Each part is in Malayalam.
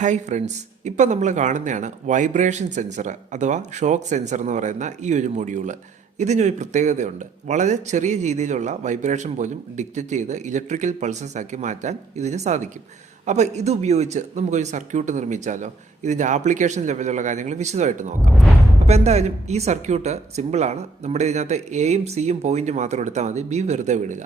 ഹായ് ഫ്രണ്ട്സ് ഇപ്പം നമ്മൾ കാണുന്നതാണ് വൈബ്രേഷൻ സെൻസർ അഥവാ ഷോക്ക് സെൻസർ എന്ന് പറയുന്ന ഈ ഒരു മൊഡ്യൂൾ ഇതിനൊരു പ്രത്യേകതയുണ്ട്. വളരെ ചെറിയ രീതിയിലുള്ള വൈബ്രേഷൻ പോലും ഡിക്റ്റേറ്റ് ചെയ്ത് ഇലക്ട്രിക്കൽ പൾസസ് ആക്കി മാറ്റാൻ ഇതിന് സാധിക്കും. അപ്പോൾ ഇത് ഉപയോഗിച്ച് നമുക്കൊരു സർക്യൂട്ട് നിർമ്മിച്ചാലോ? ഇതിന്റെ ആപ്ലിക്കേഷൻ ലെവലിലുള്ള കാര്യങ്ങൾ വിശദമായിട്ട് നോക്കാം. അപ്പോൾ എന്തായാലും ഈ സർക്യൂട്ട് സിമ്പിളാണ് നമ്മുടെ ഇതിനകത്ത് എയും സിയും പോയിന്റ് മാത്രം എടുത്താൽ മതി. ബി വെറുതെ വിടുക.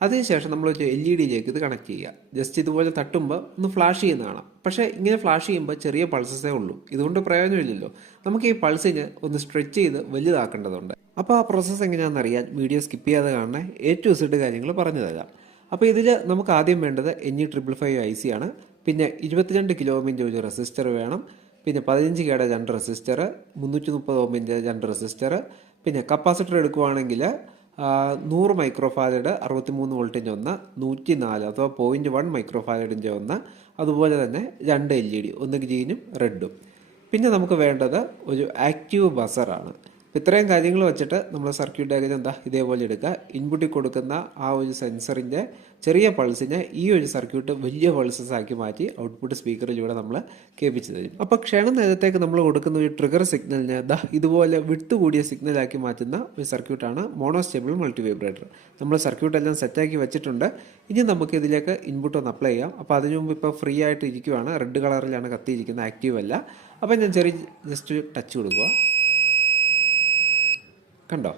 അതിനുശേഷം നമ്മൾ എൽ ഇ ഡിയിലേക്ക് ഇത് കണക്ട് ചെയ്യുക. ജസ്റ്റ് ഇതുപോലെ തട്ടുമ്പോൾ ഒന്ന് ഫ്ലാഷ് ചെയ്യുന്ന കാണാം. പക്ഷേ ഇങ്ങനെ ഫ്ലാഷ് ചെയ്യുമ്പോൾ ചെറിയ പൾസസേ ഉള്ളൂ. ഇതുകൊണ്ട് പ്രയോജനമില്ലല്ലോ. നമുക്ക് ഈ പൾസിനെ ഒന്ന് സ്ട്രെച്ച് ചെയ്ത് വലുതാക്കേണ്ടതുണ്ട്. അപ്പോൾ ആ പ്രോസസ്സ് എങ്ങനെയാണെന്ന് അറിയാൻ വീഡിയോ സ്കിപ്പ് ചെയ്യാതെ കാണണേ. എ ടു സെഡ് കാര്യങ്ങൾ പറഞ്ഞു തരാം. അപ്പോൾ ഇതിൽ നമുക്ക് ആദ്യം വേണ്ടത് N E triple five I C ആണ്. പിന്നെ ഇരുപത്തിരണ്ട് കിലോമിന്റെ ഒരു റെസിസ്റ്റർ വേണം. പിന്നെ പതിനഞ്ച് കേടെ രണ്ട് റെസിസ്റ്റർ മുന്നൂറ്റി മുപ്പത് ഓമിന്റെ രണ്ട് റെസിസ്റ്റർ പിന്നെ കപ്പാസിറ്റർ എടുക്കുവാണെങ്കിൽ നൂറ് മൈക്രോഫാരഡ് അറുപത്തിമൂന്ന് വോൾട്ടിന്റെ ഒന്ന് നൂറ്റി നാല് അഥവാ പോയിന്റ് വൺ മൈക്രോഫാരഡിന്റെ ഒന്ന് അതുപോലെ തന്നെ രണ്ട് എൽ ഇ ഡി ഒന്ന് ഗ്രീനും റെഡും പിന്നെ നമുക്ക് വേണ്ടത് ഒരു ആക്റ്റീവ് ബസറാണ് ഇത്രയും കാര്യങ്ങൾ വെച്ചിട്ട് നമ്മൾ സർക്യൂട്ട് ഡയഗ്രം എന്താ ഇതേപോലെ എടുക്കുക. ഇൻപുട്ടിൽ കൊടുക്കുന്ന ആ ഒരു സെൻസറിന്റെ ചെറിയ പൾസിനെ ഈ ഒരു സർക്യൂട്ട് വലിയ പൾസസ് ആക്കി മാറ്റി ഔട്ട്പുട്ട് സ്പീക്കറിലൂടെ നമ്മൾ കേൾപ്പിച്ചു തരും. അപ്പോൾ ക്ഷണ നേരത്തേക്ക് നമ്മൾ കൊടുക്കുന്ന ഒരു ട്രിഗർ സിഗ്നലിനെ എന്താ ഇതുപോലെ വിട്ടുകൂടിയ സിഗ്നലാക്കി മാറ്റുന്ന ഒരു സർക്യൂട്ടാണ് മോണോസ്റ്റേബിൾ മൾട്ടി വൈബ്രേറ്റർ നമ്മൾ സർക്യൂട്ട് എല്ലാം സെറ്റാക്കി വെച്ചിട്ടുണ്ട്. ഇനി നമുക്ക് ഇതിലേക്ക് ഇൻപുട്ട് ഒന്ന് അപ്ലൈ ചെയ്യാം. അപ്പോൾ അതിനു മുമ്പ് ഇപ്പോൾ ഫ്രീ ആയിട്ട് ഇരിക്കുവാണ്. റെഡ് കളറിലാണ് കത്തിയിരിക്കുന്നത്. ആക്റ്റീവ് അല്ല. അപ്പോൾ ഞാൻ ചെറിയ ജസ്റ്റ് ടച്ച് കൊടുക്കുക. കണ്ടോ?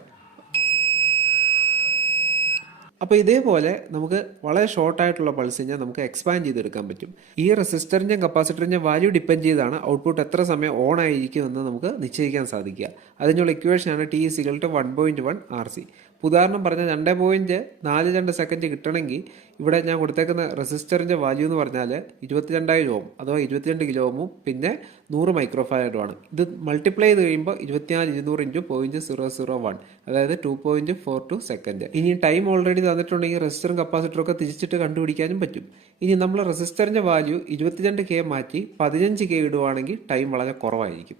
അപ്പോൾ ഇതേപോലെ നമുക്ക് വളരെ ഷോർട്ട് ആയിട്ടുള്ള പൾസിനെ നമുക്ക് എക്സ്പാൻഡ് ചെയ്തെടുക്കാൻ പറ്റും. ഈ റെസിസ്റ്ററിന്റെയും കപ്പാസിറ്ററിന്റെയും വാല്യൂ ഡിപ്പെൻഡ് ചെയ്താണ് ഔട്ട്പുട്ട് എത്ര സമയം ഓൺ ആയിരിക്കും എന്ന് നമുക്ക് നിശ്ചയിക്കാൻ സാധിക്കുക. അതിനുള്ള ഇക്വേഷനാണ് T സികൾ to one point one R C ഉദാഹരണം പറഞ്ഞാൽ രണ്ട് പോയിന്റ് നാല് രണ്ട് സെക്കൻഡ് കിട്ടണമെങ്കിൽ ഇവിടെ ഞാൻ കൊടുത്തേക്കുന്ന റെസിസ്റ്ററിന്റെ വാല്യൂ എന്ന് പറഞ്ഞാൽ ഇരുപത്തിരണ്ടായിരം ഓം അഥവാ ഇരുപത്തിരണ്ട് കിലോ ഓമും പിന്നെ നൂറ് മൈക്രോഫാരഡുമാണ് ഇത് മൾട്ടിപ്ലൈ ചെയ്ത് കഴിയുമ്പോൾ ഇരുപത്തിനാല് ഇരുന്നൂറ് into point zero zero one അതായത് two point four two second ഇനി ടൈം ഓൾറെഡി തന്നിട്ടുണ്ടെങ്കിൽ റെസിസ്റ്ററും കപ്പാസിറ്ററും ഒക്കെ തിരിച്ചിട്ട് കണ്ടുപിടിക്കാനും പറ്റും. ഇനി നമ്മൾ റെസിസ്റ്ററിന്റെ വാല്യൂ ഇരുപത്തിരണ്ട് കെ മാറ്റി പതിനഞ്ച് കെ ഇടുവാണെങ്കിൽ ടൈം വളരെ കുറവായിരിക്കും.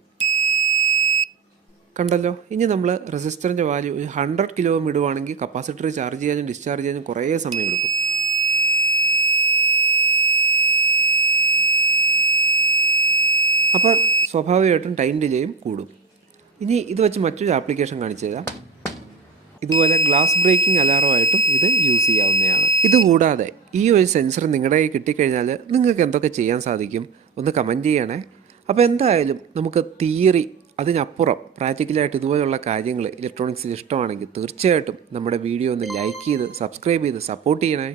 കണ്ടല്ലോ? ഇനി നമ്മൾ റെസിസ്റ്ററിന്റെ വാല്യൂ ഒരു ഹൺഡ്രഡ് കിലോ ഇടുവാണെങ്കിൽ കപ്പാസിറ്റർ ചാർജ് ചെയ്യാനും ഡിസ്ചാർജ് ചെയ്യാനും കുറേ സമയം എടുക്കും. അപ്പോൾ സ്വാഭാവികമായിട്ടും ടൈം ഡിലേയും കൂടും. ഇനി ഇത് വെച്ച് മറ്റൊരു ആപ്ലിക്കേഷൻ കാണിച്ചു തരാം. ഇതുപോലെ ഗ്ലാസ് ബ്രേക്കിംഗ് അലാറമായിട്ടും ഇത് യൂസ് ചെയ്യാവുന്നതാണ്. ഇതുകൂടാതെ ഈ ഒരു സെൻസർ നിങ്ങളുടെ കയ്യിൽ കിട്ടിക്കഴിഞ്ഞാൽ നിങ്ങൾക്ക് എന്തൊക്കെ ചെയ്യാൻ സാധിക്കും? ഒന്ന് കമന്റ് ചെയ്യണേ. അപ്പോൾ എന്തായാലും നമുക്ക് തിയറി അതിനപ്പുറം പ്രാക്ടിക്കലായിട്ട് ഇതുപോലെയുള്ള കാര്യങ്ങൾ ഇലക്ട്രോണിക്സിൽ ഇഷ്ടമാണെങ്കിൽ തീർച്ചയായിട്ടും നമ്മുടെ വീഡിയോ ഒന്ന് ലൈക്ക് ചെയ്ത് സബ്സ്ക്രൈബ് ചെയ്ത് സപ്പോർട്ട് ചെയ്യണേ.